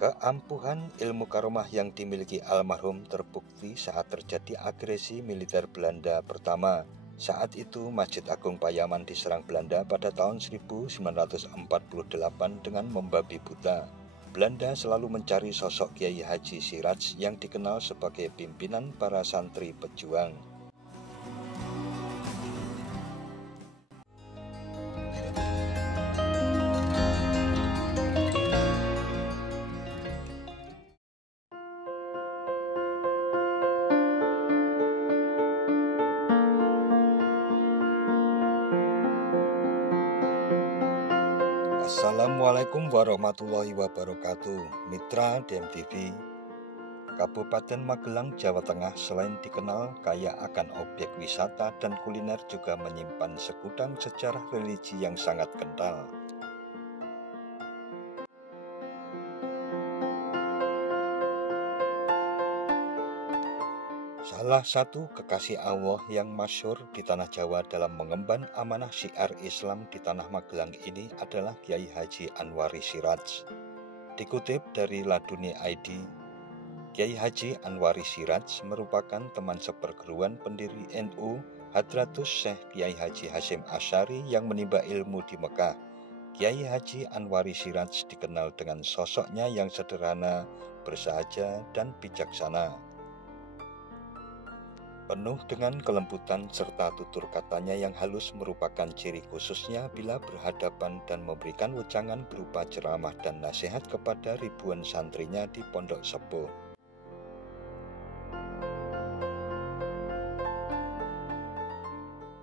Keampuhan ilmu karomah yang dimiliki almarhum terbukti saat terjadi agresi militer Belanda pertama. Saat itu Masjid Agung Payaman diserang Belanda pada tahun 1948 dengan membabi buta. Belanda selalu mencari sosok Kiai Haji Siraj yang dikenal sebagai pimpinan para santri pejuang. Assalamualaikum warahmatullahi wabarakatuh. Mitra DMTV. Kabupaten Magelang, Jawa Tengah selain dikenal kaya akan objek wisata dan kuliner, juga menyimpan segudang sejarah religi yang sangat kental. Salah satu kekasih Allah yang masyhur di tanah Jawa dalam mengemban amanah syiar Islam di tanah Magelang ini adalah Kiai Haji Anwari Siraj. Dikutip dari Laduni ID, Kiai Haji Anwari Siraj merupakan teman seperguruan pendiri NU Hadratus Syekh Kiai Haji Hasyim Asy'ari yang menimba ilmu di Mekah. Kiai Haji Anwari Siraj dikenal dengan sosoknya yang sederhana, bersahaja, dan bijaksana. Penuh dengan kelembutan serta tutur katanya yang halus merupakan ciri khususnya bila berhadapan dan memberikan wejangan berupa ceramah dan nasihat kepada ribuan santrinya di Pondok Sepuh.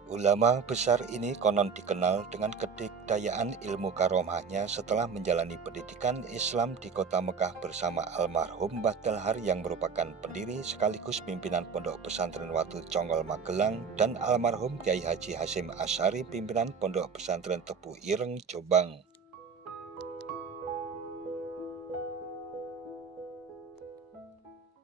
Ulama besar ini konon dikenal dengan kedikdayaan ilmu karomahnya setelah menjalani pendidikan Islam di kota Mekah bersama almarhum Mbah Dalhar yang merupakan pendiri sekaligus pimpinan Pondok Pesantren Watu Congol Magelang, dan almarhum Kiai Haji Hasyim Asy'ari pimpinan Pondok Pesantren Tebu Ireng Jombang.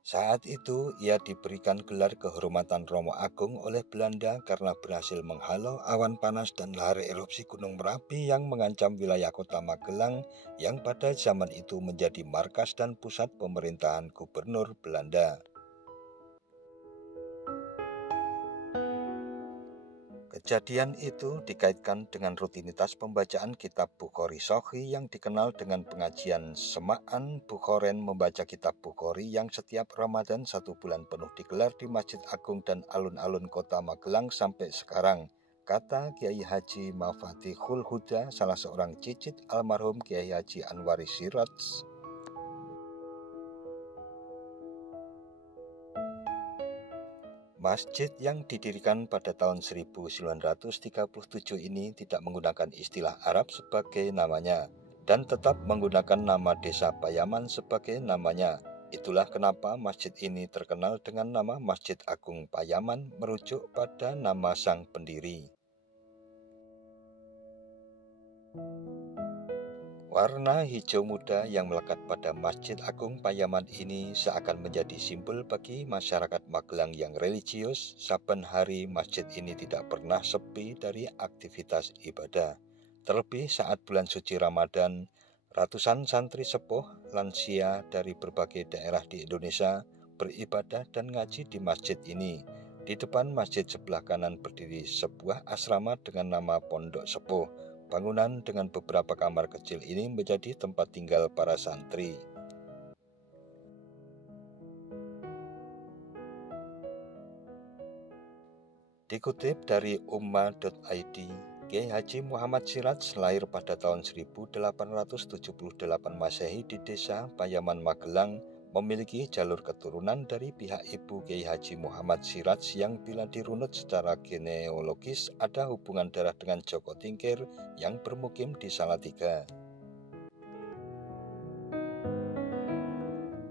Saat itu ia diberikan gelar kehormatan Romo Agung oleh Belanda karena berhasil menghalau awan panas dan lahar erupsi Gunung Merapi yang mengancam wilayah kota Magelang yang pada zaman itu menjadi markas dan pusat pemerintahan gubernur Belanda. Kejadian itu dikaitkan dengan rutinitas pembacaan kitab Bukhari Sahih yang dikenal dengan pengajian Semaan Bukhoren membaca kitab Bukhari yang setiap Ramadan 1 bulan penuh digelar di Masjid Agung dan alun-alun kota Magelang sampai sekarang, kata Kiai Haji Mafatihul Huda, salah seorang cicit almarhum Kiai Haji Anwari Siraj. Masjid yang didirikan pada tahun 1937 ini tidak menggunakan istilah Arab sebagai namanya dan tetap menggunakan nama Desa Payaman sebagai namanya. Itulah kenapa masjid ini terkenal dengan nama Masjid Agung Payaman, merujuk pada nama sang pendiri. Warna hijau muda yang melekat pada Masjid Agung Payaman ini seakan menjadi simbol bagi masyarakat Magelang yang religius. Saben hari masjid ini tidak pernah sepi dari aktivitas ibadah. Terlebih saat bulan suci Ramadan, ratusan santri sepuh lansia dari berbagai daerah di Indonesia beribadah dan ngaji di masjid ini. Di depan masjid sebelah kanan berdiri sebuah asrama dengan nama Pondok Sepuh. Bangunan dengan beberapa kamar kecil ini menjadi tempat tinggal para santri. Dikutip dari umma.id, Kiai Haji Muhammad Siraj lahir pada tahun 1878 Masehi di Desa Payaman Magelang, memiliki jalur keturunan dari pihak ibu Kiai Haji Muhammad Siraj yang bila dirunut secara genealogis ada hubungan darah dengan Joko Tingkir yang bermukim di Salatiga.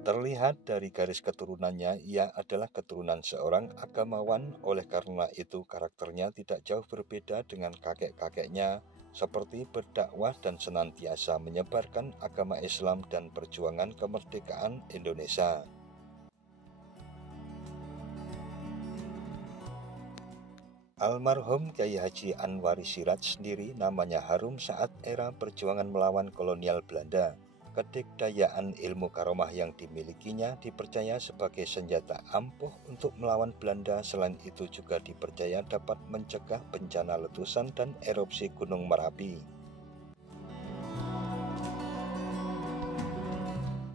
Terlihat dari garis keturunannya, ia adalah keturunan seorang agamawan, oleh karena itu karakternya tidak jauh berbeda dengan kakek-kakeknya, seperti berdakwah dan senantiasa menyebarkan agama Islam dan perjuangan kemerdekaan Indonesia. Almarhum Kiai Haji Anwari Siraj sendiri namanya harum saat era perjuangan melawan kolonial Belanda. Kedikdayaan ilmu karomah yang dimilikinya dipercaya sebagai senjata ampuh untuk melawan Belanda. Selain itu juga dipercaya dapat mencegah bencana letusan dan erupsi Gunung Merapi.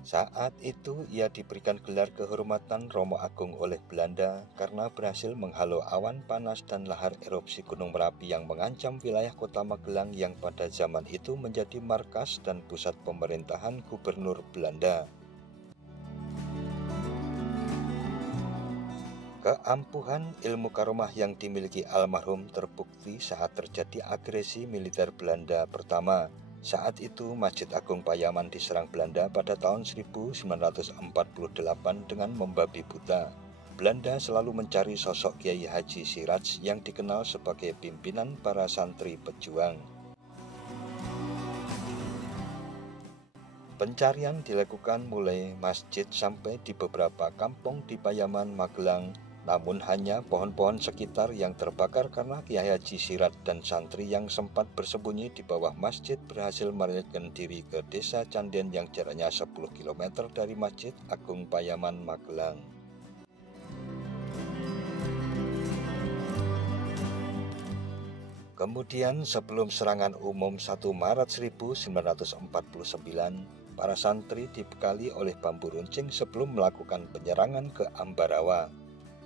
Saat itu ia diberikan gelar kehormatan Romo Agung oleh Belanda karena berhasil menghalau awan panas dan lahar erupsi Gunung Merapi yang mengancam wilayah kota Magelang yang pada zaman itu menjadi markas dan pusat pemerintahan gubernur Belanda. Keampuhan ilmu karomah yang dimiliki almarhum terbukti saat terjadi agresi militer Belanda pertama. Saat itu Masjid Agung Payaman diserang Belanda pada tahun 1948 dengan membabi buta. Belanda selalu mencari sosok Kiai Haji Siraj yang dikenal sebagai pimpinan para santri pejuang. Pencarian dilakukan mulai masjid sampai di beberapa kampung di Payaman, Magelang. Namun hanya pohon-pohon sekitar yang terbakar karena Kiai Haji Siraj dan santri yang sempat bersembunyi di bawah masjid berhasil melarikan diri ke desa Canden yang jaraknya 10 km dari Masjid Agung Payaman, Magelang. Kemudian sebelum serangan umum 1 Maret 1949, para santri dibekali oleh bambu runcing sebelum melakukan penyerangan ke Ambarawa.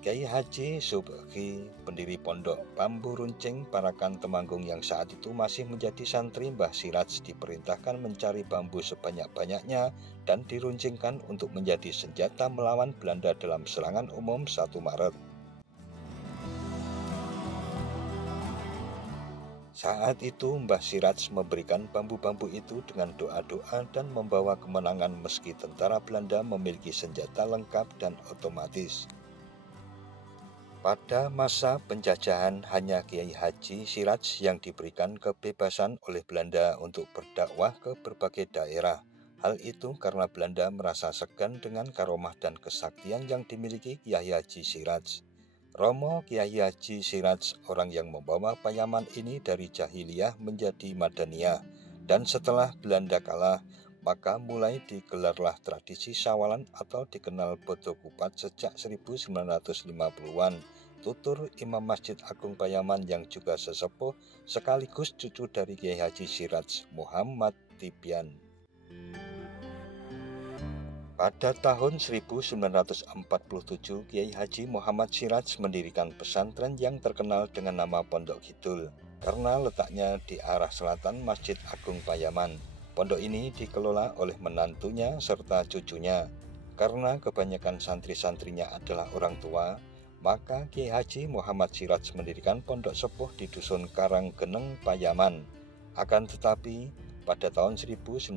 Kiai Haji Subhi, pendiri pondok Bambu Runcing Parakan Temanggung yang saat itu masih menjadi santri Mbah Siraj, diperintahkan mencari bambu sebanyak-banyaknya dan diruncingkan untuk menjadi senjata melawan Belanda dalam serangan umum 1 Maret. Saat itu Mbah Siraj memberikan bambu-bambu itu dengan doa-doa dan membawa kemenangan meski tentara Belanda memiliki senjata lengkap dan otomatis. Pada masa penjajahan hanya Kiai Haji Siraj yang diberikan kebebasan oleh Belanda untuk berdakwah ke berbagai daerah. Hal itu karena Belanda merasa segan dengan karomah dan kesaktian yang dimiliki Kiai Haji Siraj. Romo Kiai Haji Siraj, orang yang membawa Payaman ini dari jahiliyah menjadi Madaniyah, dan setelah Belanda kalah, maka mulai digelarlah tradisi Sawalan atau dikenal Bodo Kupat sejak 1950-an. Tutur Imam Masjid Agung Payaman yang juga sesepuh sekaligus cucu dari Kiai Haji Siraj, Muhammad Tibian. Pada tahun 1947, Kiai Haji Muhammad Siraj mendirikan pesantren yang terkenal dengan nama Pondok Kidul karena letaknya di arah selatan Masjid Agung Payaman. Pondok ini dikelola oleh menantunya serta cucunya. Karena kebanyakan santri-santrinya adalah orang tua, maka Kiai Haji Muhammad Siraj mendirikan pondok sepuh di Dusun Karanggeneng, Payaman. Akan tetapi, pada tahun 1957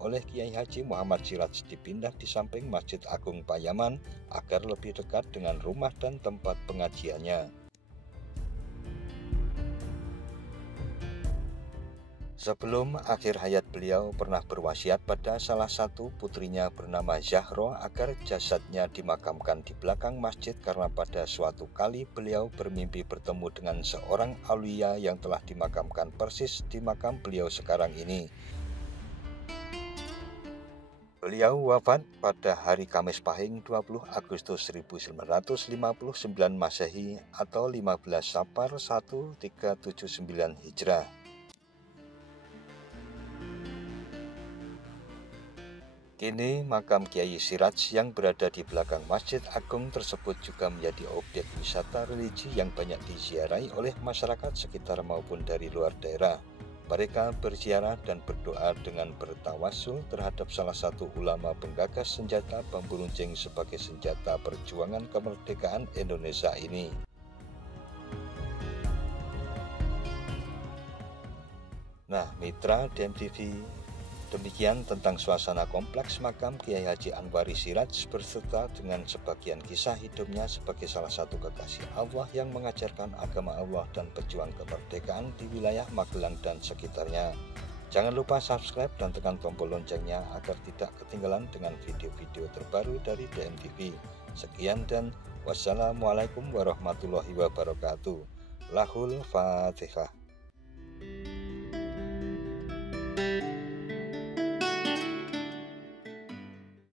oleh Kiai Haji Muhammad Siraj dipindah di samping Masjid Agung Payaman agar lebih dekat dengan rumah dan tempat pengajiannya. Sebelum akhir hayat beliau pernah berwasiat pada salah satu putrinya bernama Zahro agar jasadnya dimakamkan di belakang masjid karena pada suatu kali beliau bermimpi bertemu dengan seorang aulia yang telah dimakamkan persis di makam beliau sekarang ini. Beliau wafat pada hari Kamis Pahing 20 Agustus 1959 Masehi atau 15 Safar 1379 Hijrah. Kini makam Kiai Siraj yang berada di belakang Masjid Agung tersebut juga menjadi objek wisata religi yang banyak diziarahi oleh masyarakat sekitar maupun dari luar daerah. Mereka berziarah dan berdoa dengan bertawassul terhadap salah satu ulama penggagas senjata bambu runcing sebagai senjata perjuangan kemerdekaan Indonesia ini. Nah, mitra DMTV, demikian tentang suasana kompleks makam Kiai Haji Anwari Siraj berserta dengan sebagian kisah hidupnya sebagai salah satu kekasih Allah yang mengajarkan agama Allah dan pejuang kemerdekaan di wilayah Magelang dan sekitarnya. Jangan lupa subscribe dan tekan tombol loncengnya agar tidak ketinggalan dengan video-video terbaru dari DMTV. Sekian dan wassalamualaikum warahmatullahi wabarakatuh. Lahul Fatihah.